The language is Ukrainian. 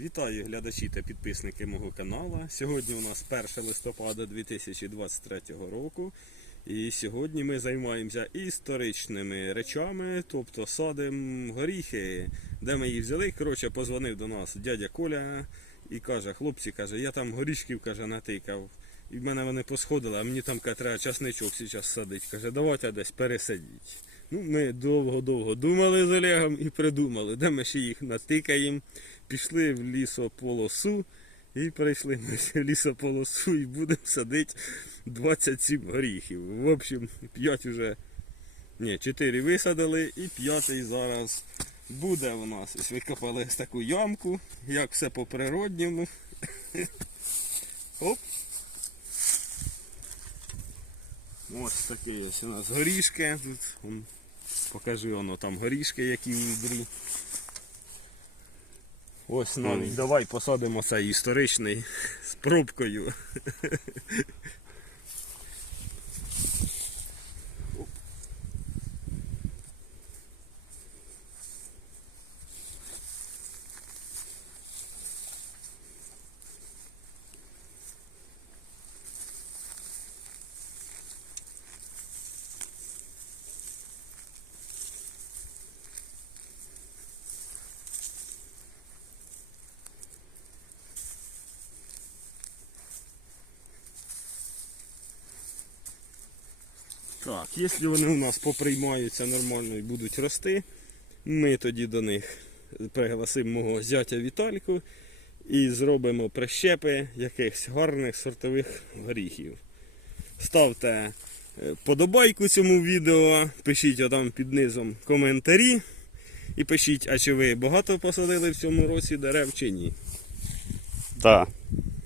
Вітаю глядачі та підписники мого каналу. Сьогодні у нас 1 листопада 2023 року. І сьогодні ми займаємося історичними речами, тобто садимо горіхи, де ми їх взяли. Коротше, позвонив до нас дядя Коля і каже, хлопці, каже, я там горішків каже, натикав. І в мене вони посходили, а мені там каже, треба часничок зараз садить. Каже, давайте десь пересадіть. Ну, ми довго-довго думали з Олегом і придумали, де ми ще їх натикаємо. Пішли в лісополосу і прийшли ми в лісополосу і будемо садити 27 горіхів. В общем, 5 вже. Ні, 4 висадили і п'ятий зараз буде у нас. Ось викопали ось таку ямку, як все по природньому. Оп. Ось такі ось у нас горішки. Тут покажи воно там горішки, які внутрі. Ось навіть давай посадимо цей історичний з пробкою. Так, якщо вони у нас поприймаються нормально і будуть рости, ми тоді до них пригласимо мого зятя Вітальку і зробимо прищепи якихось гарних сортових горіхів. Ставте е, подобайку цьому відео, пишіть отам під низом коментарі. І пишіть, а чи ви багато посадили в цьому році дерев чи ні. Так.